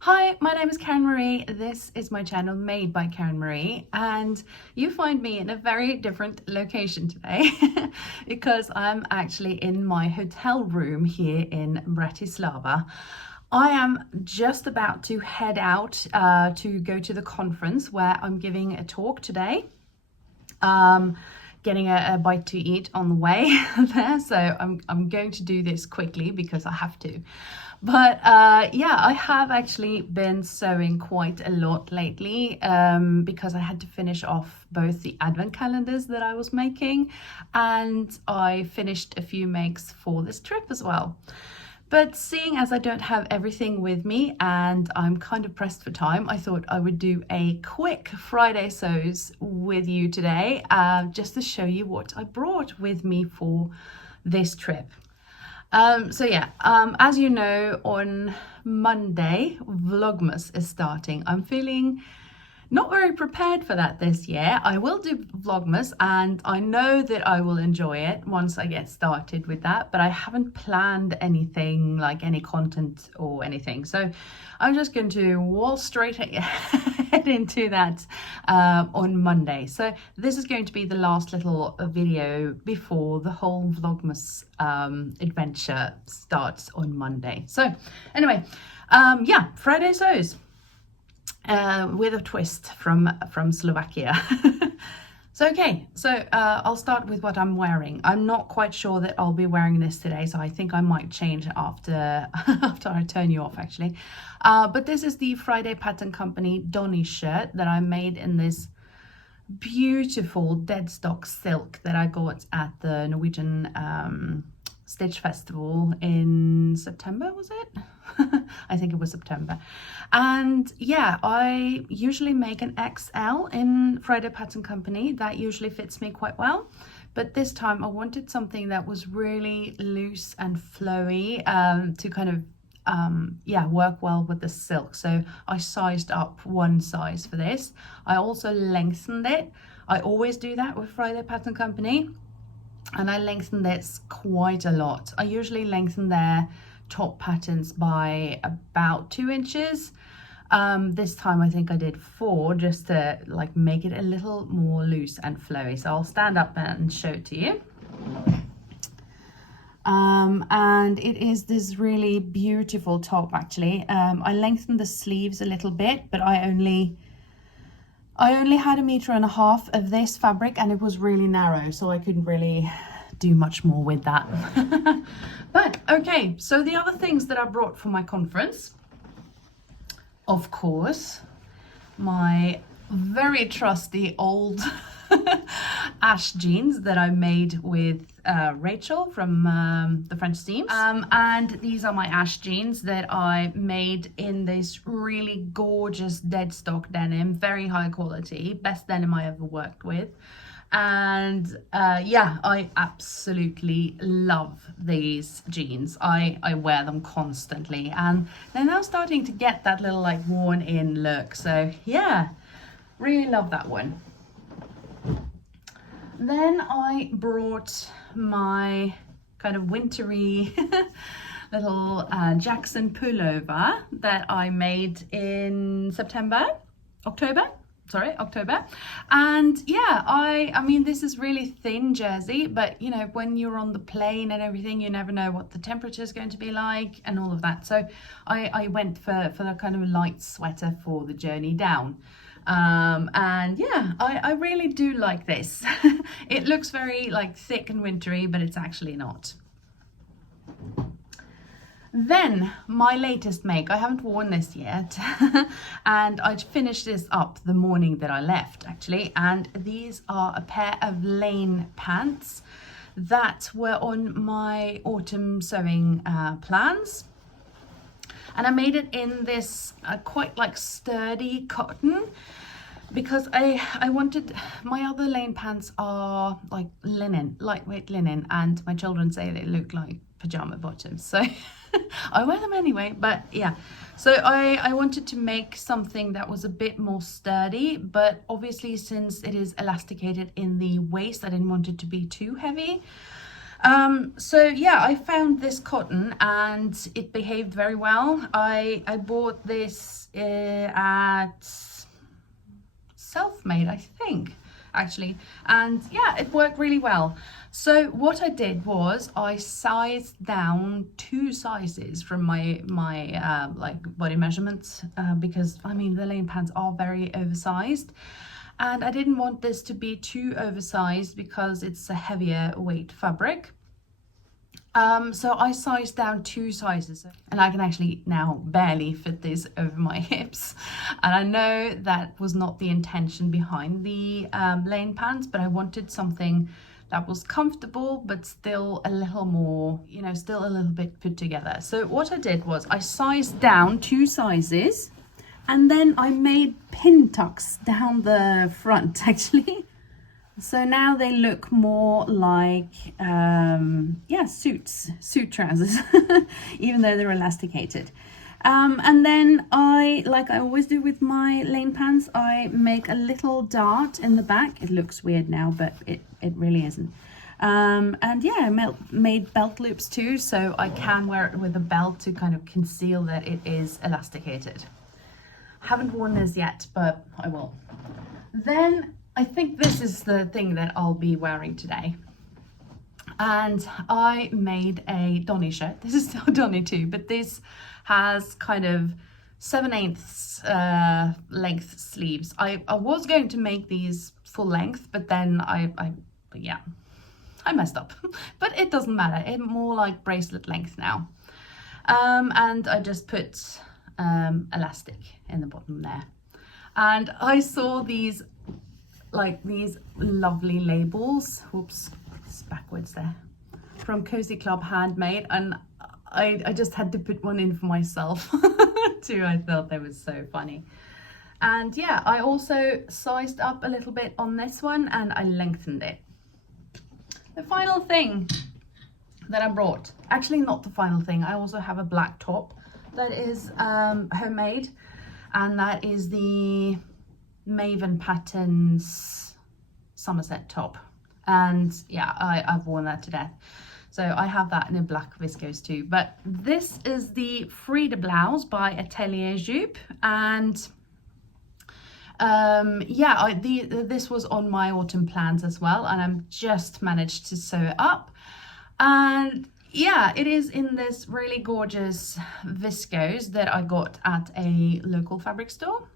Hi, my name is Karen Marie. This is my channel Made by Karen Marie, and you find me in a very different location today because I'm actually in my hotel room here in Bratislava. I am just about to head out to go to the conference where I'm giving a talk today. Getting a bite to eat on the way there, so I'm going to do this quickly because I have to. But yeah, I have actually been sewing quite a lot lately because I had to finish off both the advent calendars that I was making, and I finished a few makes for this trip as well. But seeing as I don't have everything with me and I'm kind of pressed for time, I thought I would do a quick Friday sews with you today, just to show you what I brought with me for this trip. So yeah, as you know, on Monday, Vlogmas is starting. I'm feeling not very prepared for that this year. I will do Vlogmas and I know that I will enjoy it once I get started with that, but I haven't planned anything like any content or anything. So I'm just going to walk straight head into that on Monday. So this is going to be the last little video before the whole Vlogmas adventure starts on Monday. So anyway, yeah, Friday sews. With a twist from Slovakia. So I'll start with what I'm wearing. I'm not quite sure that I'll be wearing this today, so I think I might change after after I turn you off actually. But this is the Friday Pattern Company Donny shirt that I made in this beautiful dead stock silk that I got at the Norwegian Stitch Festival in September, was it? I think it was September. And yeah, I usually make an XL in Friday Pattern Company. That usually fits me quite well. But this time I wanted something that was really loose and flowy to kind of yeah, work well with the silk. So I sized up one size for this. I also lengthened it. I always do that with Friday Pattern Company. And I lengthen this quite a lot. I usually lengthen their top patterns by about 2 inches. This time I think I did 4 just to like make it a little more loose and flowy. So I'll stand up and show it to you. And it is this really beautiful top actually. I lengthened the sleeves a little bit, but I only had 1.5 meters of this fabric and it was really narrow, so I couldn't really do much more with that. But okay, so the other things that I brought for my conference, of course, my very trusty old ash jeans that I made with Rachel from the French Steams. And these are my ash jeans that I made in this really gorgeous dead stock denim, very high quality, best denim I ever worked with. And yeah, I absolutely love these jeans. I wear them constantly and they're now starting to get that little like worn in look. So yeah, really love that one. Then I brought my kind of wintry little Jackson pullover that I made in October. And yeah, I mean this is really thin jersey, but you know, when you're on the plane and everything, you never know what the temperature is going to be like and all of that. So I went for the kind of light sweater for the journey down. And yeah, I really do like this. It looks very like thick and wintry, but it's actually not. Then my latest make, I haven't worn this yet, and I finished this up the morning that I left actually, and these are a pair of Lane pants that were on my autumn sewing plans. And I made it in this quite like sturdy cotton because I wanted, my other Lane pants are like linen, lightweight linen, and my children say they look like pajama bottoms, so I wear them anyway. But yeah, so I wanted to make something that was a bit more sturdy, but obviously since it is elasticated in the waist, I didn't want it to be too heavy. So yeah, I found this cotton and it behaved very well. I bought this at Self-Made, I think, actually, and yeah, it worked really well. So what I did was I sized down 2 sizes from my like body measurements, because I mean the lane pants are very oversized, and I didn't want this to be too oversized because it's a heavier weight fabric. So I sized down 2 sizes, and I can actually now barely fit this over my hips. And I know that was not the intention behind the lane pants, but I wanted something that was comfortable, but still a little more, you know, still a little bit put together. So what I did was I sized down 2 sizes, and then I made pin tucks down the front, actually. So now they look more like, yeah, suit trousers, even though they're elasticated. And then like I always do with my lane pants, I make a little dart in the back. It looks weird now, but it really isn't. And yeah, I made belt loops too, so I can wear it with a belt to kind of conceal that it is elasticated. Haven't worn this yet, but I will. Then I think this is the thing that I'll be wearing today. And I made a Donny shirt. This is still Donny too, but this has kind of 7/8 length sleeves. I was going to make these full length, but then yeah, I messed up. But it doesn't matter. It's more like bracelet length now. And I just put elastic in the bottom there. And I saw these lovely labels, oops, it's backwards there, from Cozy Club Handmade, and I just had to put one in for myself too. I thought they were so funny. And yeah, I also sized up a little bit on this one and I lengthened it. The final thing that I brought, actually not the final thing, I also have a black top that is homemade, and that is the Maven Patterns Somerset top. And yeah, I've worn that to death. So I have that in a black viscose too. But this is the Frida blouse by Atelier Jupe, and yeah, this was on my autumn plans as well, and I've just managed to sew it up. And yeah, it is in this really gorgeous viscose that I got at a local fabric store.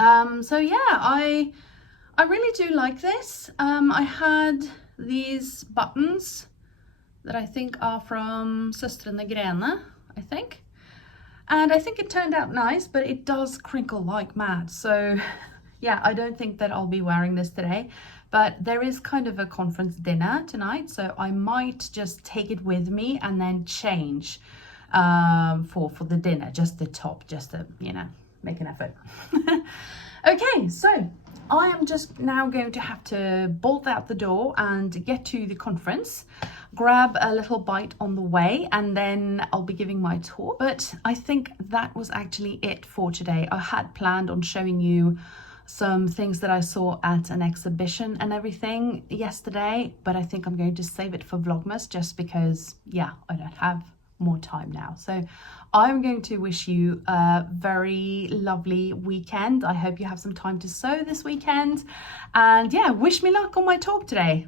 So yeah, I really do like this. I had these buttons that I think are from Søstrene Grene, I think. And I think it turned out nice, but it does crinkle like mad. So yeah, I don't think that I'll be wearing this today, but there is kind of a conference dinner tonight, so I might just take it with me and then change for the dinner, just the top, just to, you know, make an effort. Okay, so I am just now going to have to bolt out the door and get to the conference, grab a little bite on the way, and then I'll be giving my tour. But I think that was actually it for today. I had planned on showing you some things that I saw at an exhibition and everything yesterday, but I think I'm going to save it for Vlogmas just because, yeah, I don't have more time now. So I'm going to wish you a very lovely weekend. I hope you have some time to sew this weekend, and yeah, wish me luck on my talk today.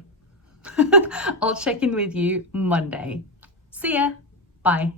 I'll check in with you Monday. See ya. Bye.